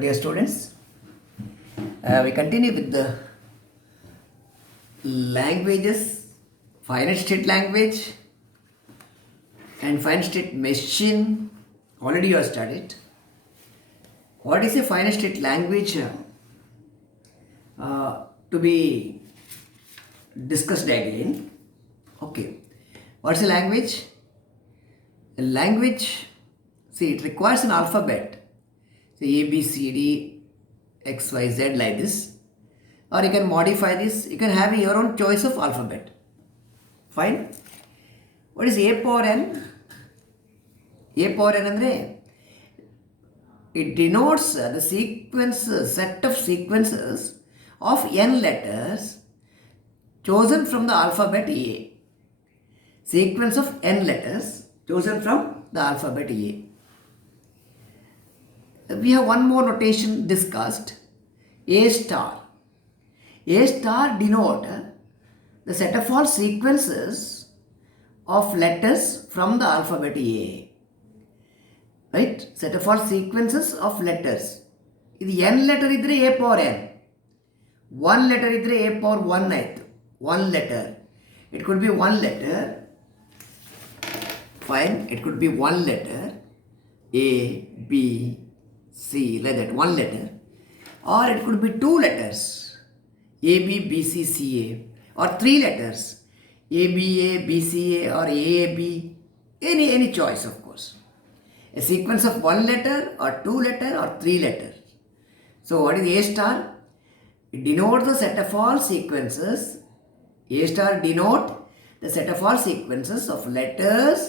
Dear students, we continue with the languages, finite state language and finite state machine. Already you have studied. What is a finite state language to be discussed again? Okay. What's a language? A language, see, it requires an alphabet. Say A, B, C, D, X, Y, Z like this. Or you can modify this. You can have your own choice of alphabet. Fine. What is A power N? A power N andre it denotes the set of sequences of n letters chosen from the alphabet A. Sequence of n letters chosen from the alphabet A. We have one more notation discussed, A star. A star denote the set of all sequences of letters from the alphabet A. Right? Set of all sequences of letters. This n letter idre A power n. One letter idre A power 1 ಆಯ್ತು. One letter. It could be one letter. Fine. It could be one letter. A, B, C, like that. One letter. Or it could be two letters. A, B, B, C, C, A. Or three letters. A, B, A, B, C, A, or A, B. Any choice, of course. A sequence of one letter or two letter or three letters. So what is A star? It denotes the set of all sequences. A star denote the set of all sequences of letters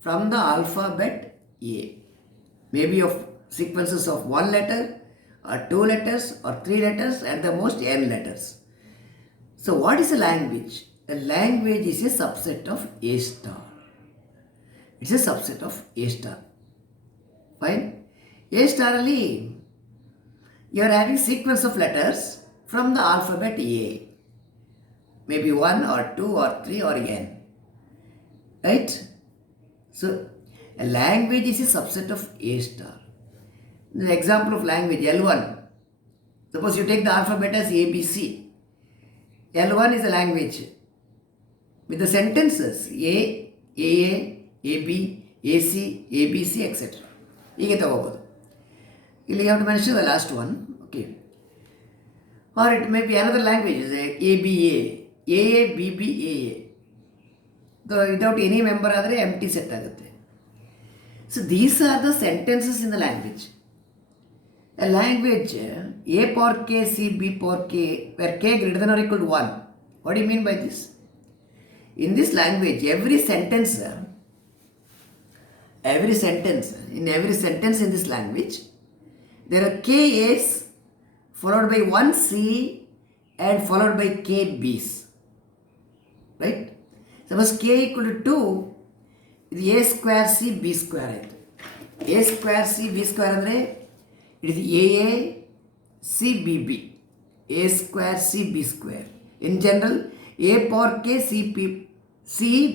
from the alphabet A. Maybe of sequences of one letter or two letters or three letters, at the most n letters. So what is a language? A language is a subset of A star. It's a subset of A star. Fine. A star ali, you are having sequence of letters from the alphabet A. Maybe one or two or three or n. Right? So a language is a subset of A star. An example of language L1. Suppose you take the alphabet as A, B, C. L1 is a language with the sentences A, AB, AC, ABC, etc. ಹೀಗೆ ತಗೋಬೋದು. ಇಲ್ಲಿ you have to mention the last one. Okay. Or it may be another language, ABA, AA, BB, AA. Without any member ಆದರೆ empty set ಆಗುತ್ತೆ. So these are the sentences in the language. A language A power K, C, B power K, where K greater than or equal to 1. What do you mean by this? In this language, every sentence in this language, there are KAs followed by 1 C and followed by K B's. Right? Suppose K equal to 2, ಇದು A square C B square ಆಯಿತು. A square C B square ಅಂದರೆ it is AA C B B. A square C B square. In general, A power K C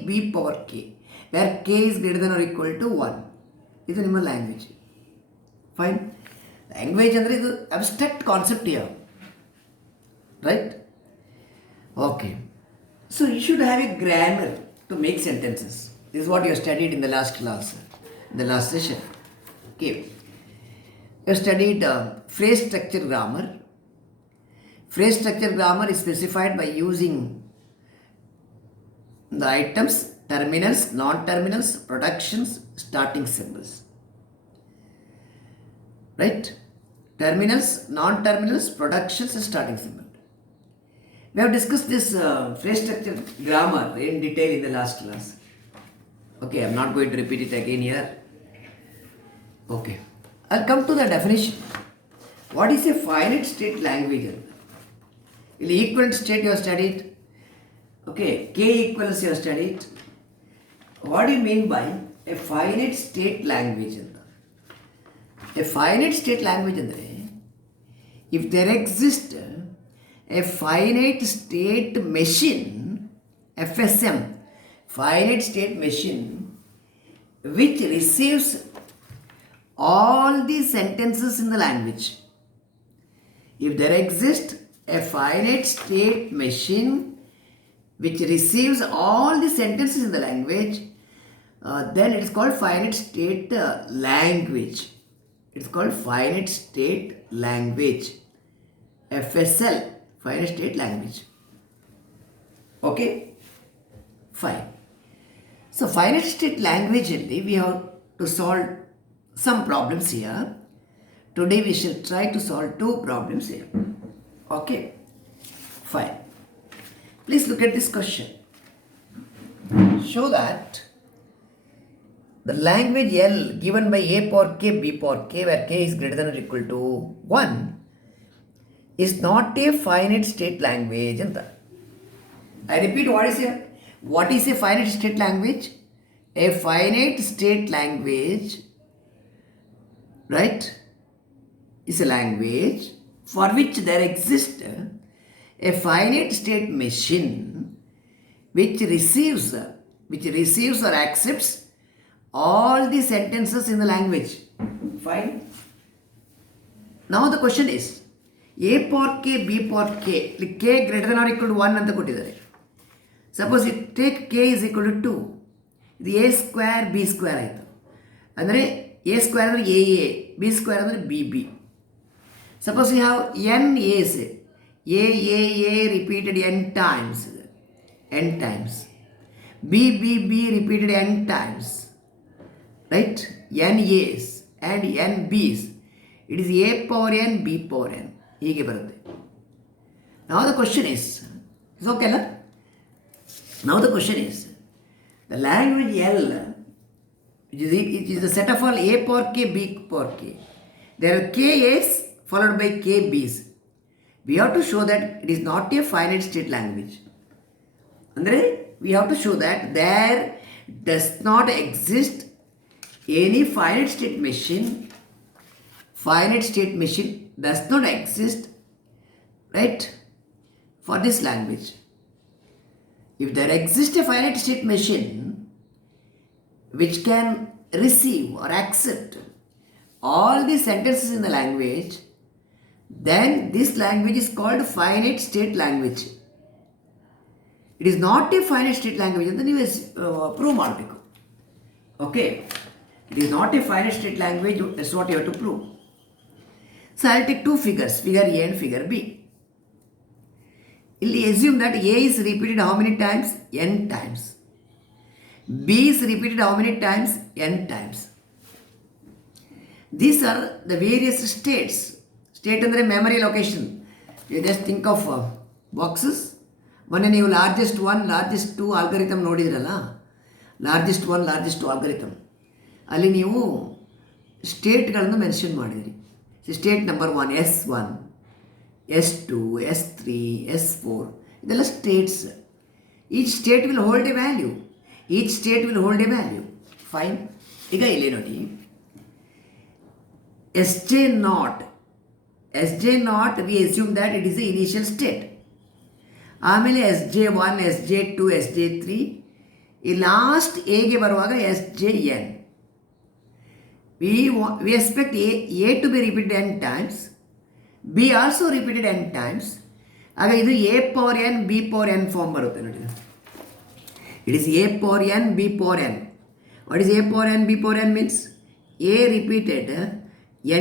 B power K. Where K is greater than or equal to 1. ಇದು ನಿಮ್ಮ language. Fine. Language ಅಂದರೆ ಇದು abstract concept here. Right? Okay. So you should have a grammar to make sentences. This is what you have studied in the last class, in the last session. Okay. You have studied phrase structure grammar. Phrase structure grammar is specified by using the items, terminals, non-terminals, productions, starting symbols. Right? Terminals, non-terminals, productions, and starting symbols. We have discussed this phrase structure grammar in detail in the last class. Okay, I am not going to repeat it again here. Okay. I'll come to the definition. What is a finite state language? In the equivalent state you have studied. Okay, K equals you have studied. What do you mean by a finite state language? A finite state language ಅಂದರೆ if there exists a finite state machine, FSM, finite state machine, which receives all the sentences in the language. If there exists a finite state machine which receives all the sentences in the language, then it is called finite state language. It's called finite state language. FSL, finite state language. Okay? Fine. So finite state language, we have to solve some problems here. Today we shall try to solve two problems here. Okay? Fine. Please look at this question. Show that the language L given by A power K, B power K, where K is greater than or equal to 1, is not a finite state language. I repeat, what is here? What is a finite state language? A finite state language, right, is a language for which there exists a finite state machine which receives or accepts all the sentences in the language. Fine. Now the question is, A power K, B power K, K greater than or equal to 1 ಅಂತ ಕೊಟ್ಟಿದ್ದಾರೆ. Suppose you take K is equal to 2. ಇದು A square B square ಆಯಿತು. ಅಂದರೆ A square ಅಂದರೆ AA, B square ಅಂದರೆ BB. Suppose you have n A's, A repeated n times, B repeated n times, right? N A's and n B's. It is A power n, B power n. ಹೀಗೆ ಬರುತ್ತೆ. Now the question is, it's okay, na? Now the question is, the language L, which is the set of all A power K, B power K. There are K A's followed by K B's. We have to show that it is not a finite state language. Andre, we have to show that there does not exist any finite state machine. Finite state machine does not exist, right, for this language. If there exists a finite state machine which can receive or accept all the sentences in the language, then this language is called finite state language. It is not a finite state language ಅಂತ ನೀವು prove ಮಾಡಬೇಕು. Okay, it is not a finite state language. That's what you have to prove. So I'll take two figures, figure A and figure B. We'll assume that A is repeated how many times? N times. B is repeated how many times? N times. These are the various states. State ಅಂದರೆ memory location. You just think of boxes. ಮೊನ್ನೆ ನೀವು largest 1, largest 2 ಆಲ್ಗರಿಥಮ್ ನೋಡಿದ್ರಲ್ಲ, largest 1, largest 2 algorithm, ಅಲ್ಲಿ ನೀವು ಸ್ಟೇಟ್ಗಳನ್ನು mention ಮಾಡಿದಿರಿ. State number 1, S1, S2, S3, S4, ಇದೆಲ್ಲ states. Each state will hold a value. Fine. ಈಗ ಇಲ್ಲಿ ನೋಡಿ, S J naught we assume that it is the initial state. ಆಮೇಲೆ SJ1, SJ2, SJ3, ಈ ಲಾಸ್ಟ್ ಎಗೆ ಬರುವಾಗ SJN. We expect A to be repeated n times, B also repeated n times. ಆಗ ಇದು A power n, B power n form ಬರುತ್ತೆ ನೋಡಿ. It is A power n, B power n. What is A power n, B power n means? A repeated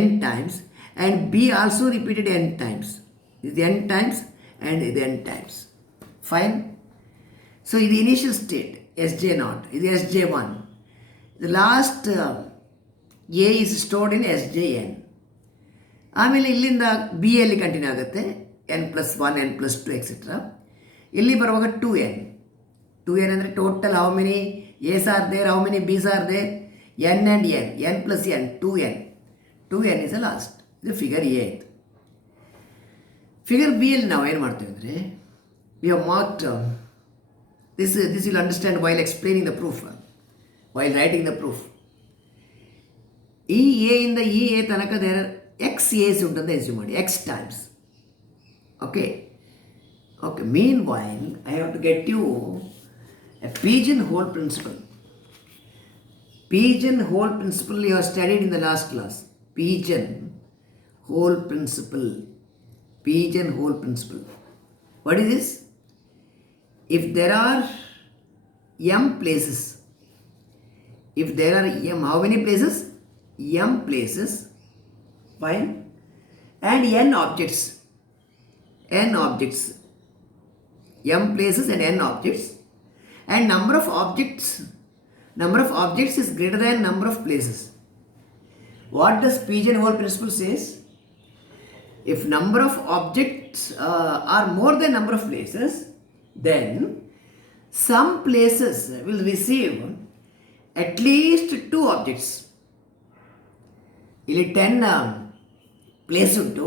n times and B also repeated n times. This is n times and this n times. Fine. So the initial state SJ0, this is SJ1. The last A is stored in SJN. ಆಮೇಲೆ ಇಲ್ಲಿಂದ B ಯಲ್ಲಿ continue ಆಗುತ್ತೆ, n+1, n+2 etcetera. ಇಲ್ಲಿ ಬರುವಾಗ 2n ಅಂದರೆ total how many S are there, how many Bs are there? n and n plus n, 2n is the last. ಇದು figure A ಆಯಿತು. Figure B ಯಲ್ಲಿ ನಾವು ಏನು ಮಾಡ್ತೇವೆ ಅಂದರೆ, we have marked this you'll understand while explaining the proof, while writing the proof. ಈ A ಇಂದ ಈ ಎ ತನಕ ದೇರ್ ಎಕ್ಸ್ ಎಸ್ ಉಂಟಂತ ಎಸ್ಯೂಮ್ ಮಾಡಿ, X times. Okay. Meanwhile I have to get you a pigeon hole principle. pigeonhole principle you have studied in the last class. Pigeonhole principle. Pigeonhole principle. What is this? If there are m places, if there are m, how many places? M places, fine, and n objects, m places and n objects, and number of objects is greater than number of places. What does pigeonhole principle says? If number of objects are more than number of places, then some places will receive at least 2 objects. ಇಲ್ಲಿ 10 place ಉಂಟು,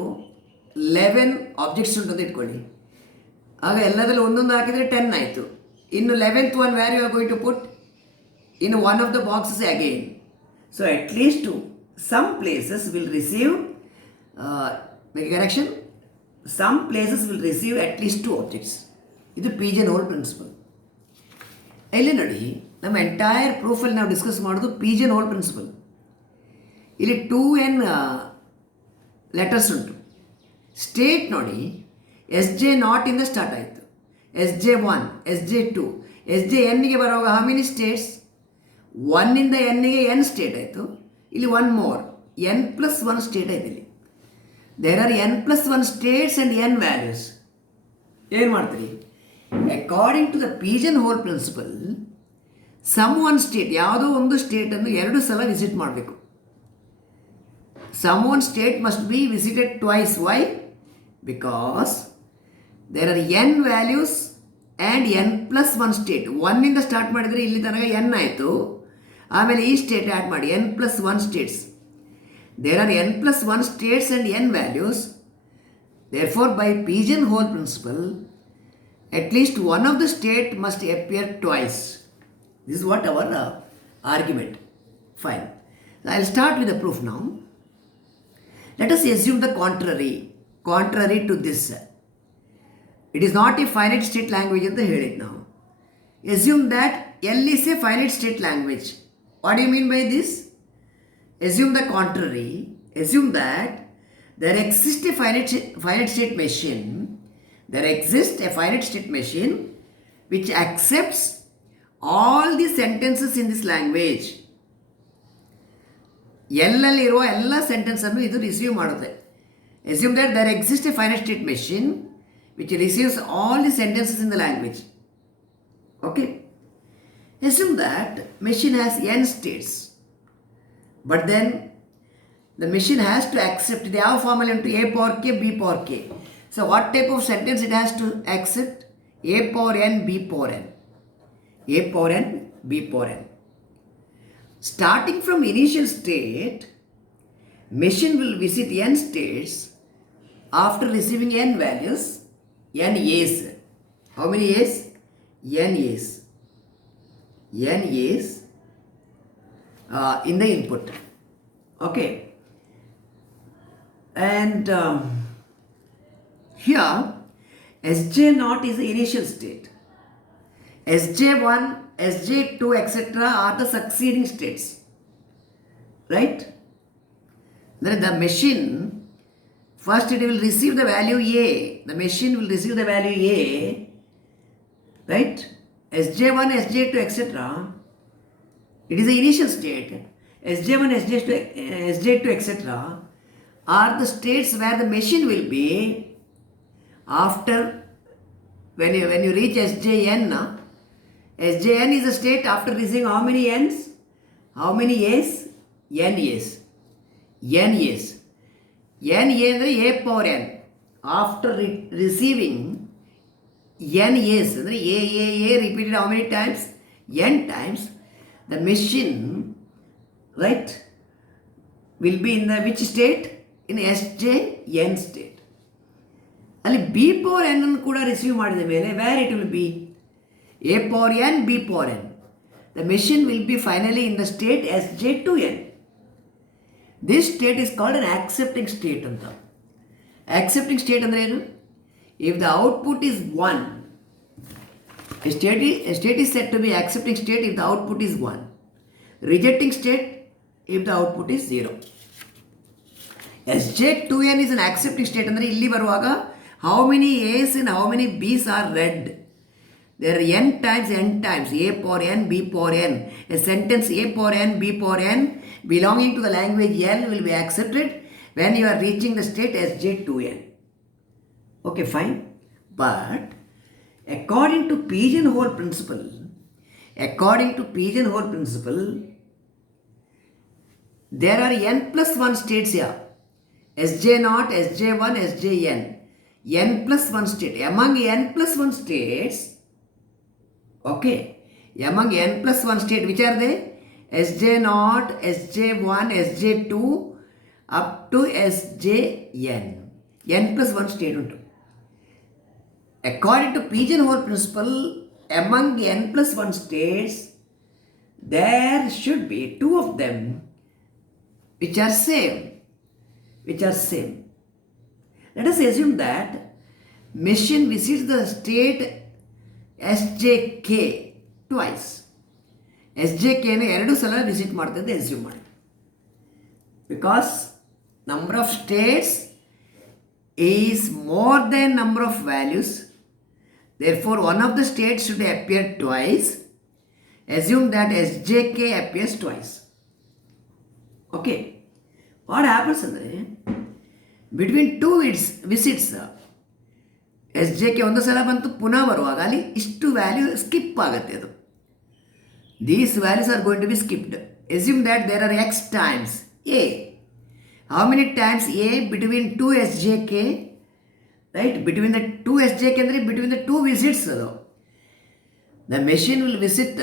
11 objects ಉಂಟು ಅಂತ ಇಟ್ಕೊಳ್ಳಿ. ಆಗ ಎಲ್ಲದರಲ್ಲಿ ಒಂದೊಂದು ಹಾಕಿದರೆ 10 ಆಯಿತು. ಇನ್ನು 11th one where you are going to put in one of the boxes again. So at least some places will receive, make a correction, some places will receive at least 2 objects. ಇದು pigeonhole principle. ಇಲ್ಲಿ ನೋಡಿ, ನಮ್ಮ entire ಪ್ರೂಫಲ್ಲಿ ನಾವು discuss ಮಾಡೋದು pigeonhole principle. ಇಲ್ಲಿ 2n letters ಉಂಟು. State ನೋಡಿ, SJ0 ಇಂದ ಸ್ಟಾರ್ಟ್ ಆಯಿತು, SJ1, SJ2, SJnಗೆ ಬರುವಾಗ ಹೌ ಮೆನಿ ಸ್ಟೇಟ್ಸ್? 1 ಇಂದ nಗೆ n ಸ್ಟೇಟ್ ಆಯಿತು. ಇಲ್ಲಿ 1 more, n+1 ಸ್ಟೇಟ್ ಆಯಿತು. ಇಲ್ಲಿ there are n+1 states and n values. ಏನು ಮಾಡ್ತೀರಿ? According to the pigeonhole principle, some one state, ಯಾವುದೋ ಒಂದು ಸ್ಟೇಟನ್ನು 2 ಸಲ ವಿಸಿಟ್ ಮಾಡಬೇಕು. Some one state must be visited twice. Why? Because there are n values and n+1 state. 1 ಇಂದ start ಮಾಡಿದರೆ ಇಲ್ಲಿ ತನಕ n ಆಯಿತು. ಆಮೇಲೆ ಈ ಸ್ಟೇಟ್ ಆ್ಯಡ್ ಮಾಡಿ, n+1 states. There are n+1 states and n values. Therefore, by pigeonhole principle, at least one of the state must appear twice. This is what our argument. Fine. So I will start with the proof now. Let us assume the contrary to this. It is not a finite state language ಅಂತ ಹೇಳಿದ್ದು ನಾವು. Assume that L is a finite state language. What do you mean by this? Assume the contrary. Assume that there exists a finite state machine. There exists a finite state machine which accepts all the sentences in this language. ಎಲ್ಲಲ್ಲಿರುವ ಎಲ್ಲ ಸೆಂಟೆನ್ಸನ್ನು ಇದು receive ಮಾಡುತ್ತೆ. Assume that there exists a finite state machine which receives all the sentences in the language. Okay? Assume that machine has n states. But then the machine has to accept the formula into a power k, b power k. So what type of sentence it has to accept? A power n, b power n. A power n, b power n. Starting from initial state, machine will visit n states after receiving n values, n A's. How many A's? N A's. N A's in the input. Okay. And here, SJ0 is the initial state. SJ1, SJ2, etc. are the succeeding states. Right? Then the machine, first it will receive the value A. The machine will receive the value A. Right? SJ1, SJ2, etc. It is the initial state. SJ1, SJ2, etc. are the states where the machine will be after, when you reach SJN. SJN is a state after receiving how many N's? How many A's? N A's. N A's. N A ಅಂದರೆ A power n. After receiving N A's, ಅಂದರೆ A repeated how many times? N times. The machine, right, will be in the which state? In SJN state. ಅಲ್ಲಿ B power n ಅನ್ನು ಕೂಡ receive ಮಾಡಿದ ಮೇಲೆ where it will be? A power n, B power n. The machine will be finally in the state SJ2n. This state is called an accepting state. Accepting state ಅಂದರೆ ಏನು? If the output is 1, a state is said to be accepting state if the output is 1. Rejecting state if the output is 0. SJ2n is an accepting state ಅಂದರೆ ಇಲ್ಲಿ ಬರುವಾಗ how many A's and how many B's are read. There are n times A power n, B power n. A sentence A power n, B power n belonging to the language L will be accepted when you are reaching the state SJ2n. Okay, fine. But according to pigeonhole principle, there are n plus 1 states here. Sj0, Sj1, Sjn. N plus 1 state. Among n plus 1 states, okay, among n plus 1 state, which are they? Sj0, Sj1, Sj2 up to Sjn. N plus 1 state untu. According to pigeonhole principle, among n plus 1 states, there should be 2 of them which are same. Let us assume that machine visits the state Sjk twice. Sjk ನ 2 ಸಲ visit ಮಾಡ್ತದೆ ಅಂತ assume ಮಾಡಿ. Because number of states is more than number of values. Therefore, one of the states should appear twice. Assume that Sjk appears twice. Okay. What happens ಅಂದರೆ between 2 visits SJK ಒಂದು ಸಲ ಬಂತು, ಪುನಃ ಬರುವಾಗ ಅಲ್ಲಿ ಇಷ್ಟು ವ್ಯಾಲ್ಯೂ ಸ್ಕಿಪ್ ಆಗುತ್ತೆ. ಅದು these values are going to be skipped. Assume that there are x times A. How many times A between 2 SJK, right? Between the 2 SJK ಅಂದರೆ ಬಿಟ್ವೀನ್ ದ 2 ವಿಸಿಟ್ಸ್. ಅದು the machine will visit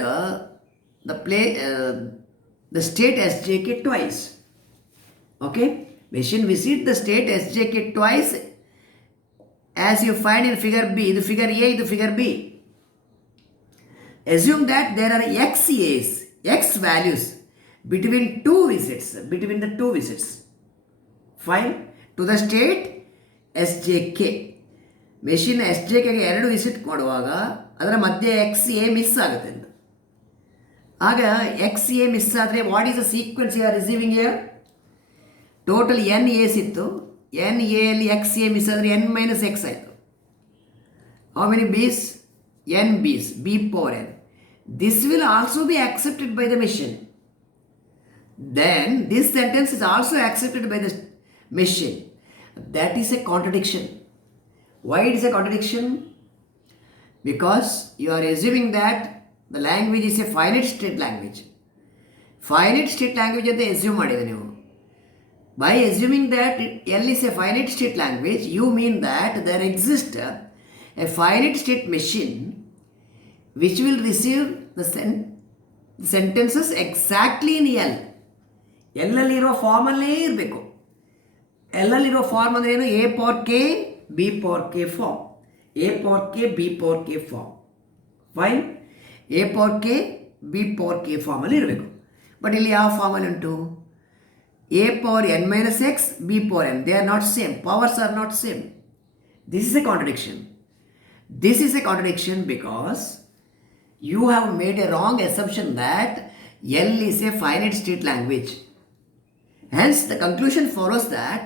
the state SJK twice. Okay, machine visit the state SJK twice, as you find in figure B. The figure A, the figure B. Assume that there are x values between the two visits. Fine. To the state SJK. Machine SJK ಗೆ 2 visit ಮಾಡುವಾಗ ಅದರ ಮಧ್ಯೆ XA miss ಆಗುತ್ತೆ ಅಂತ. ಆಗ XA miss ಆದರೆ what is the sequence you are receiving here? Total N is ಇತ್ತು, N ಎಲ್ಲಿ ಎಕ್ಸ್ ಎ ಮಿಸ್ ಆದರೆ ಎನ್ ಮೈನಸ್ ಎಕ್ಸ್ ಆಯಿತು. How many Bs? N Bs, B power N. This will also be accepted by the machine. Then this sentence is also accepted by the machine. That is a contradiction. Why it is a contradiction? Because you are assuming that the language is a finite state language. Finite state language ಅಂತ assume ಮಾಡಿದೆ ನೀವು. By assuming that L is a finite state language, you mean that there exists a finite state machine which will receive the sentences exactly in L. L ಅಲ್ಲಿರೋ ಫಾರ್ಮಲ್ಲೇ ಇರಬೇಕು. L ಅಲ್ಲಿರೋ form ಅಂದರೆ ಏನು? A power k, B power k form. A power k, B power k form. Fine. A power k, B power k ಫಾರ್ಮಲ್ಲಿ ಇರಬೇಕು. But ಇಲ್ಲಿ ಯಾವ ಫಾರ್ಮಲ್ಲಿ ಉಂಟು? A power n minus x, B power n. They are not same. Powers are not same. This is a contradiction. Because you have made a wrong assumption that L is a finite state language. Hence, the conclusion follows that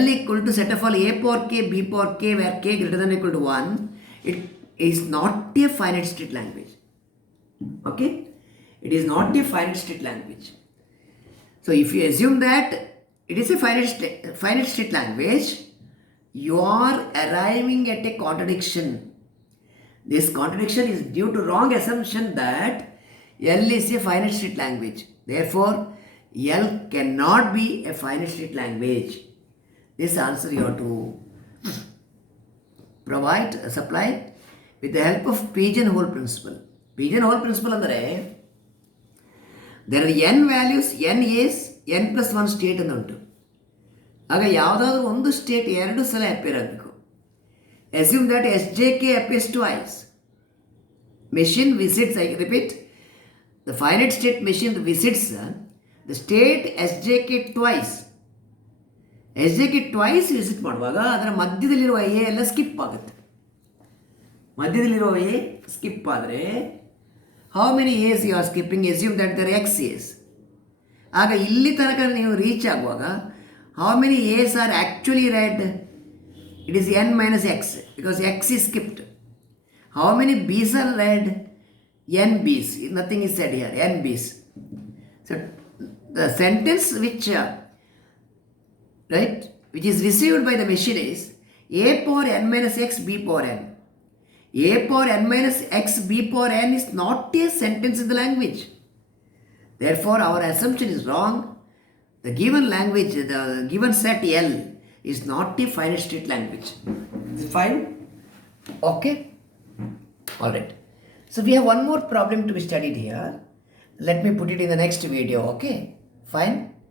L equal to set of all A power k, B power k, where k greater than or equal to 1, it is not a finite state language. Okay? It is not a finite state language. So if you assume that it is a finite state language, you are arriving at a contradiction. This contradiction is due to wrong assumption that L is a finite state language. Therefore, L cannot be a finite state language. This answer you have to supply with the help of pigeonhole principle. Pigeonhole principle ಅಂದರೆ there are n values, n is n plus 1 state ಅಂತ ಉಂಟು. ಆಗ ಯಾವುದಾದ್ರೂ ಒಂದು state 2 ಸಲ appear ಆಗಬೇಕು. Assume that SJK appears twice. Machine visits, I repeat, the finite state machine visits the state SJK twice. SJK twice visit ಮಾಡುವಾಗ ಅದರ ಮಧ್ಯದಲ್ಲಿರುವ ಎ ಎಲ್ಲ ಸ್ಕಿಪ್ ಆಗುತ್ತೆ. ಮಧ್ಯದಲ್ಲಿರುವ ಎ ಸ್ಕಿಪ್ ಆದರೆ How many A's you are skipping? Assume that there are X A's. ಆಗ ಇಲ್ಲಿ ತನಕ ನೀವು ರೀಚ್ ಆಗುವಾಗ how many A's are actually read? It is n minus x because x is skipped. How many B's are read? N B's. Nothing is said here. N B's. So the sentence which is received by the machine is a power n minus x b power n. A power n minus x b power n is not a sentence in the language. Therefore, our assumption is wrong. The given language, the given set L is not a finite state language. Is it fine? Okay? Alright. So we have one more problem to be studied here. Let me put it in the next video. Okay? Fine?